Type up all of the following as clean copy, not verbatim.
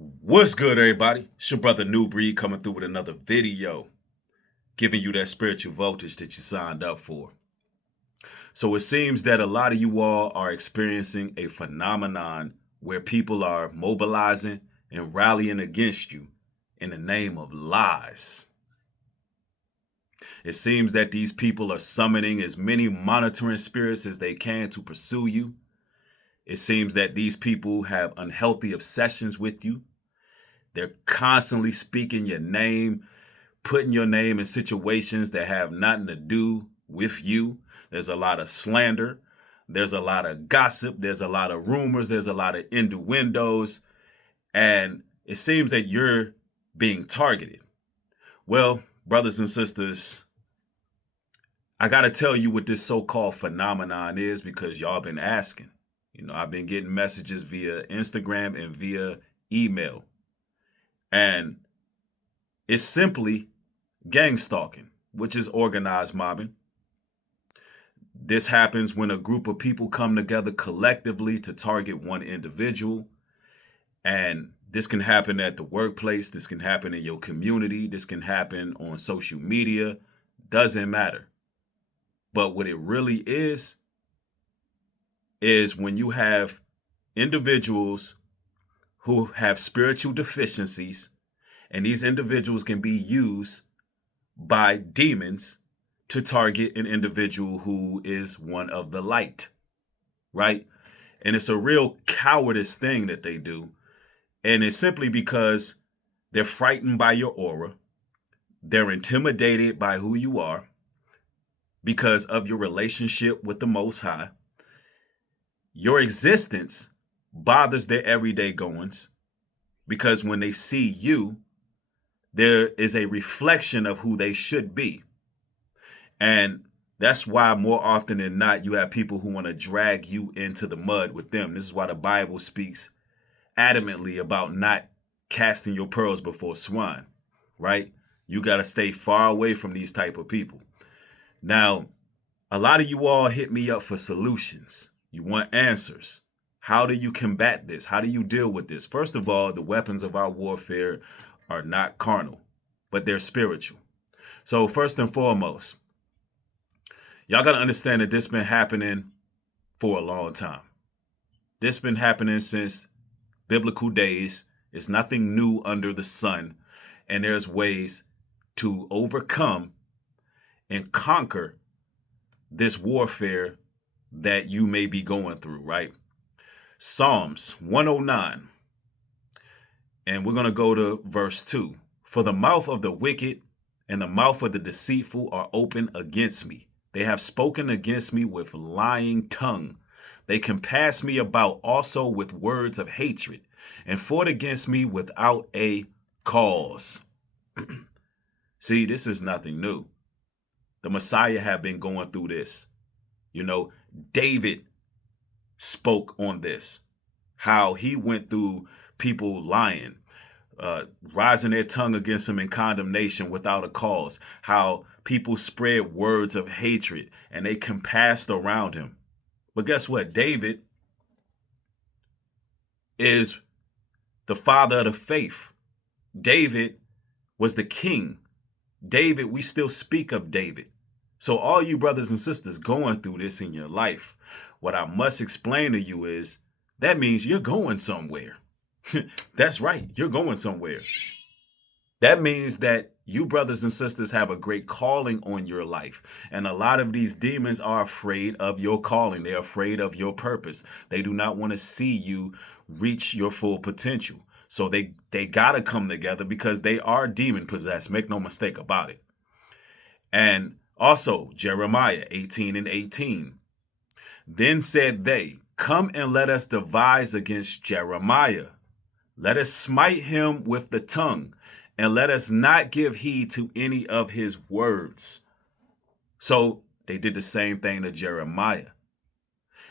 What's good, everybody? It's your brother Nubreed coming through with another video, giving you that spiritual voltage that you signed up for. So it seems that a lot of you all are experiencing a phenomenon where people are mobilizing and rallying against you in the name of lies. It seems that these people are summoning as many monitoring spirits as they can to pursue you. It seems that these people have unhealthy obsessions with you. They're constantly speaking your name, putting your name in situations that have nothing to do with you. There's a lot of slander. There's a lot of gossip. There's a lot of rumors. There's a lot of innuendos. And it seems that you're being targeted. Well, brothers and sisters, I got to tell you what this so-called phenomenon is because y'all been asking. I've been getting messages via Instagram and via email. And it's simply gang stalking, which is organized mobbing. This happens when a group of people come together collectively to target one individual. And this can happen at the workplace. This can happen in your community. This can happen on social media. Doesn't matter. But what it really is when you have individuals who have spiritual deficiencies, and these individuals can be used by demons to target an individual who is one of the light, right? And it's a real cowardice thing that they do. And it's simply because they're frightened by your aura. They're intimidated by who you are because of your relationship with the Most High. Your existence bothers their everyday goings because when they see you, there is a reflection of who they should be. And that's why more often than not, you have people who want to drag you into the mud with them. This is why the Bible speaks adamantly about not casting your pearls before swine, right? You got to stay far away from these type of people. Now, a lot of you all hit me up for solutions. You want answers. How do you combat this? How do you deal with this? First of all, the weapons of our warfare are not carnal, but they're spiritual. So first and foremost, y'all got to understand that this been happening for a long time. This been happening since biblical days. It's nothing new under the sun. And there's ways to overcome and conquer this warfare that you may be going through, right? Psalms 109. And we're going to go to verse 2. For the mouth of the wicked and the mouth of the deceitful are open against me. They have spoken against me with lying tongue. They compass me about also with words of hatred and fought against me without a cause. See, this is nothing new. The Messiah have been going through this. David spoke on this, how he went through people lying, rising their tongue against him in condemnation without a cause, how people spread words of hatred and they compassed around him. But guess what? David is the father of the faith. David was the king. David, we still speak of David. So all you brothers and sisters going through this in your life, what I must explain to you is that means you're going somewhere. That's right. You're going somewhere. That means that you brothers and sisters have a great calling on your life. And a lot of these demons are afraid of your calling. They're afraid of your purpose. They do not want to see you reach your full potential. So they got to come together because they are demon possessed. Make no mistake about it. And also, Jeremiah 18:18. Then said they, come and let us devise against Jeremiah. Let us smite him with the tongue, and let us not give heed to any of his words. So they did the same thing to Jeremiah.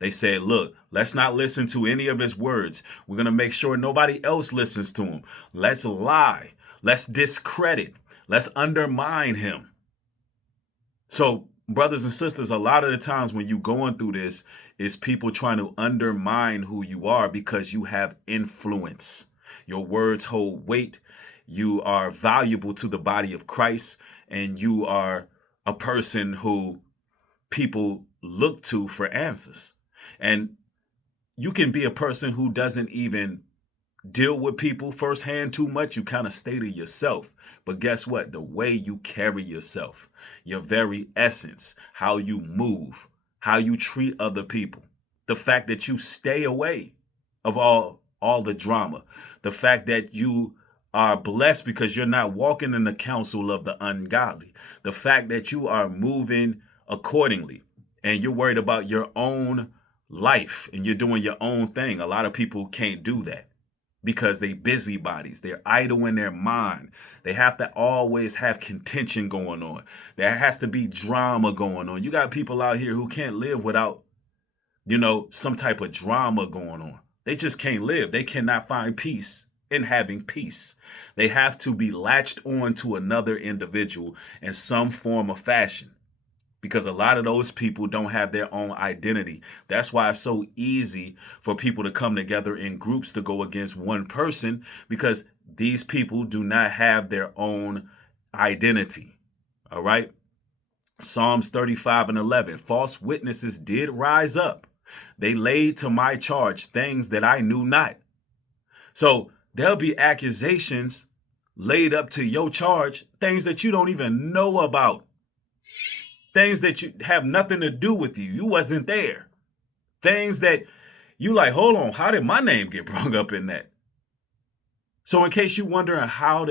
They said, look, let's not listen to any of his words. We're going to make sure nobody else listens to him. Let's lie. Let's discredit. Let's undermine him. So, brothers and sisters, a lot of the times when you're going through this is people trying to undermine who you are because you have influence. Your words hold weight. You are valuable to the body of Christ, and you are a person who people look to for answers. And you can be a person who doesn't even deal with people firsthand too much. You kind of stay to yourself. But guess what? The way you carry yourself, your very essence, how you move, how you treat other people, the fact that you stay away of all the drama, the fact that you are blessed because you're not walking in the counsel of the ungodly, the fact that you are moving accordingly and you're worried about your own life and you're doing your own thing. A lot of people can't do that because they busybodies. They're idle in their mind. They have to always have contention going on. There has to be drama going on. You got people out here who can't live without, some type of drama going on. They just can't live. They cannot find peace in having peace. They have to be latched on to another individual in some form or fashion, because a lot of those people don't have their own identity. That's why it's so easy for people to come together in groups to go against one person, because these people do not have their own identity. All right. Psalms 35:11. False witnesses did rise up. They laid to my charge things that I knew not. So there'll be accusations laid up to your charge, things that you don't even know about. Things that you have nothing to do with you. You wasn't there. Things that you like, hold on, how did my name get brought up in that? So in case you're wondering how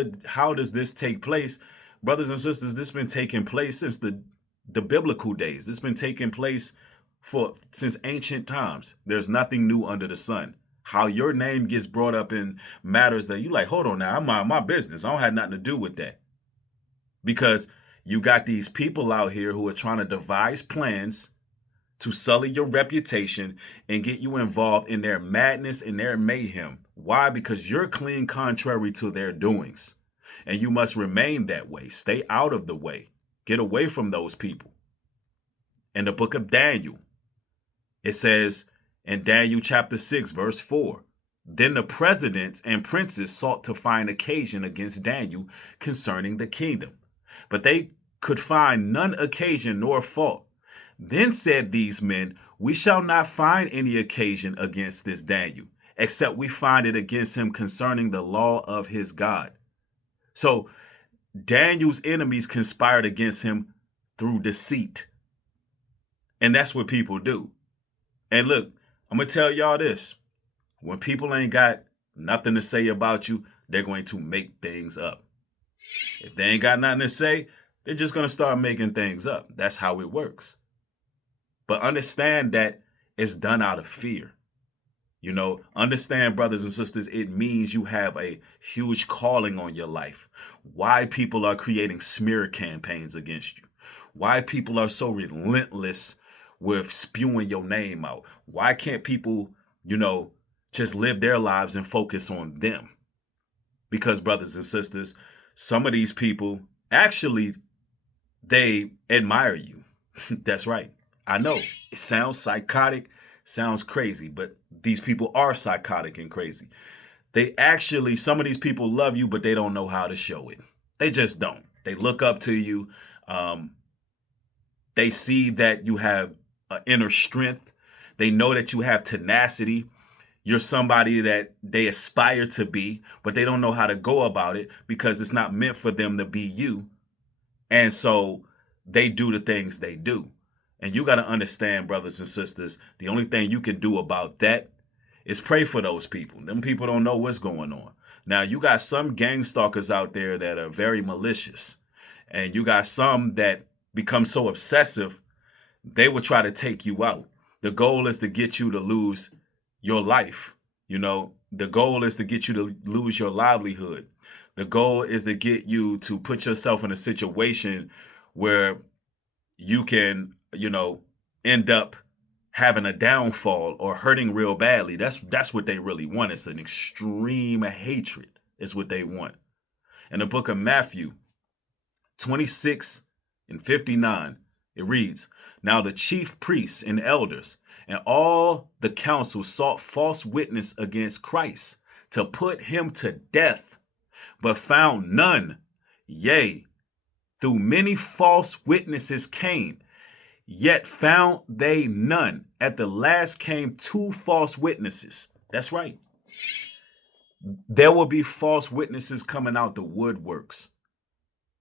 does this take place, brothers and sisters, this has been taking place since the biblical days. This has been taking place since ancient times. There's nothing new under the sun. How your name gets brought up in matters that you like, hold on now, I'm my business. I don't have nothing to do with that. Because you got these people out here who are trying to devise plans to sully your reputation and get you involved in their madness and their mayhem. Why? Because you're clean contrary to their doings. And you must remain that way. Stay out of the way. Get away from those people. In the book of Daniel, it says in Daniel chapter 6, verse 4, then the presidents and princes sought to find occasion against Daniel concerning the kingdom. But they could find none occasion nor fault. Then said these men, we shall not find any occasion against this Daniel, except we find it against him concerning the law of his God. So Daniel's enemies conspired against him through deceit. And that's what people do. And look, I'm going to tell y'all this. When people ain't got nothing to say about you, they're going to make things up. If they ain't got nothing to say, they're just going to start making things up. That's how it works. But understand that it's done out of fear. Understand, brothers and sisters, it means you have a huge calling on your life. Why people are creating smear campaigns against you. Why people are so relentless with spewing your name out. Why can't people, just live their lives and focus on them? Because, brothers and sisters, some of these people, actually, they admire you. That's right. I know it sounds psychotic, sounds crazy, but these people are psychotic and crazy. Some of these people love you, but they don't know how to show it. They just don't. They look up to you. They see that you have inner strength. They know that you have tenacity. You're somebody that they aspire to be, but they don't know how to go about it because it's not meant for them to be you. And so they do the things they do. And you got to understand, brothers and sisters, the only thing you can do about that is pray for those people. Them people don't know what's going on. Now, you got some gang stalkers out there that are very malicious. And you got some that become so obsessive, they will try to take you out. The goal is to get you to lose your life. The goal is to get you to lose your livelihood. The goal is to get you to put yourself in a situation where you can, end up having a downfall or hurting real badly. That's what they really want. It's an extreme hatred is what they want. In the book of Matthew 26:59, it reads, now the chief priests and elders and all the council sought false witness against Christ to put him to death, but found none. Yea, through many false witnesses came, yet found they none. At the last came 2 false witnesses. That's right. There will be false witnesses coming out the woodworks.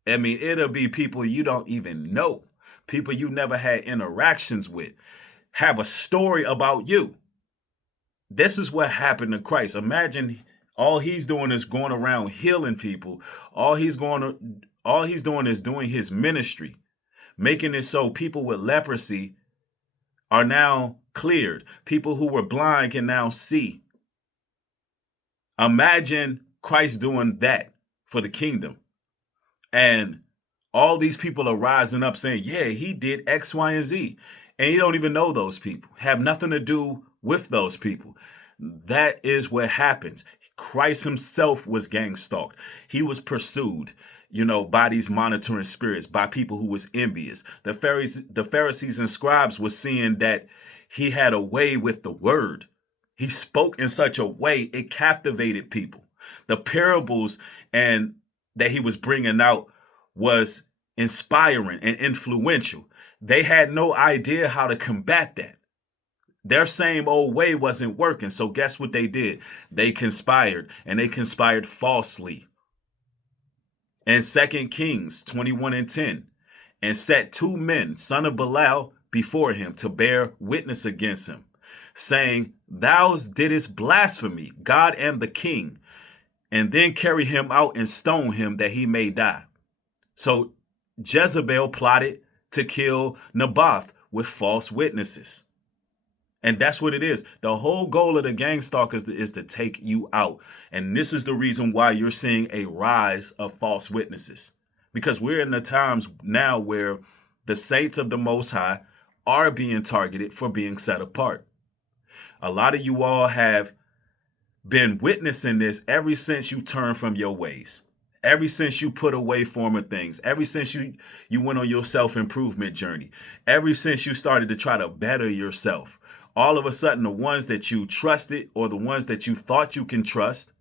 I mean, it'll be people you don't even know, people you never had interactions with, have a story about you. This is what happened to Christ. Imagine all he's doing is going around healing people. All he's doing is doing his ministry, making it so people with leprosy are now cleared. People who were blind can now see. Imagine Christ doing that for the kingdom. And all these people are rising up saying, yeah, he did X, Y, and Z. And you don't even know those people, have nothing to do with those people. That is what happens. Christ himself was gang stalked. He was pursued, by these monitoring spirits, by people who was envious. The Pharisees and scribes were seeing that he had a way with the word. He spoke in such a way, it captivated people. The parables and that he was bringing out was inspiring and influential. They had no idea how to combat that. Their same old way wasn't working. So guess what they did? They conspired, and they conspired falsely. In 2 Kings 21:10, and set 2 men, son of Belial, before him to bear witness against him, saying, thou didst blaspheme God and the king, and then carry him out and stone him that he may die. So Jezebel plotted to kill Naboth with false witnesses. And that's what it is. The whole goal of the gang stalkers is to take you out. And this is the reason why you're seeing a rise of false witnesses. Because we're in the times now where the saints of the Most High are being targeted for being set apart. A lot of you all have been witnessing this ever since you turned from your ways. Ever since you put away former things, ever since you went on your self-improvement journey, ever since you started to try to better yourself, all of a sudden the ones that you trusted or the ones that you thought you can trust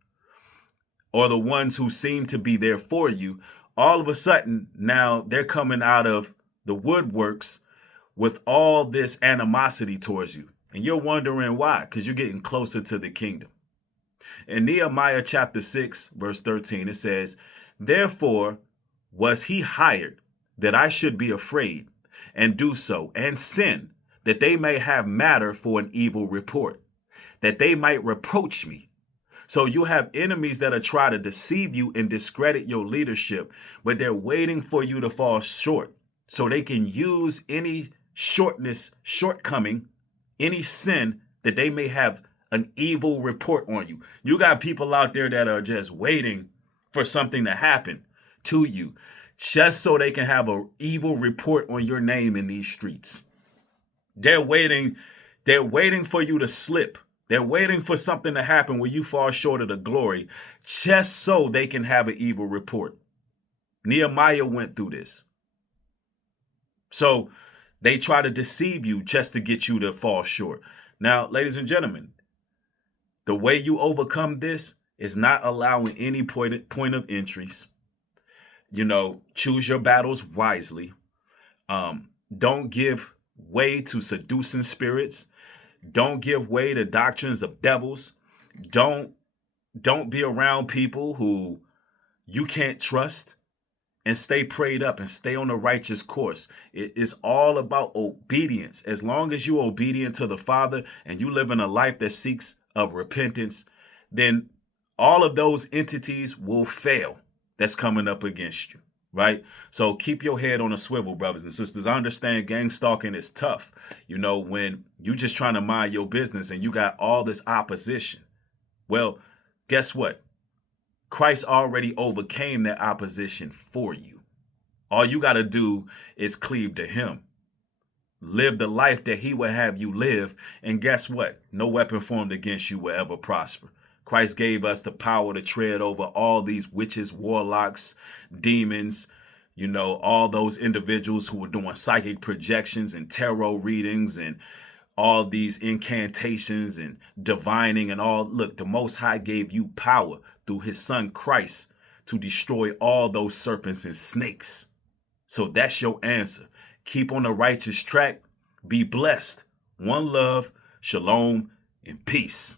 or the ones who seem to be there for you, all of a sudden now they're coming out of the woodworks with all this animosity towards you. And you're wondering why, because you're getting closer to the kingdom. In Nehemiah chapter 6, verse 13, it says, therefore was he hired that I should be afraid and do so and sin, that they may have matter for an evil report, that they might reproach me. So you have enemies that are trying to deceive you and discredit your leadership, but they're waiting for you to fall short so they can use any shortcoming, any sin that they may have an evil report on you. You got people out there that are just waiting for something to happen to you just so they can have an evil report on your name in these streets. They're waiting for you to slip. They're waiting for something to happen where you fall short of the glory just so they can have an evil report. Nehemiah went through this. So they try to deceive you just to get you to fall short. Now, ladies and gentlemen, the way you overcome this is not allowing any point of entries. Choose your battles wisely. Don't give way to seducing spirits. Don't give way to doctrines of devils. Don't be around people who you can't trust, and stay prayed up and stay on the righteous course. It is all about obedience. As long as you're obedient to the Father and you live in a life that seeks of repentance, then all of those entities will fail that's coming up against you. Right? So keep your head on a swivel, brothers and sisters. I understand gang stalking is tough. When you just trying to mind your business and you got all this opposition. Well, guess what? Christ already overcame that opposition for you. All you got to do is cleave to him. Live the life that he would have you live. And guess what? No weapon formed against you will ever prosper. Christ gave us the power to tread over all these witches, warlocks, demons, all those individuals who were doing psychic projections and tarot readings and all these incantations and divining and all. Look, the Most High gave you power through his son Christ to destroy all those serpents and snakes. So that's your answer. Keep on the righteous track. Be blessed. One love, shalom, and peace.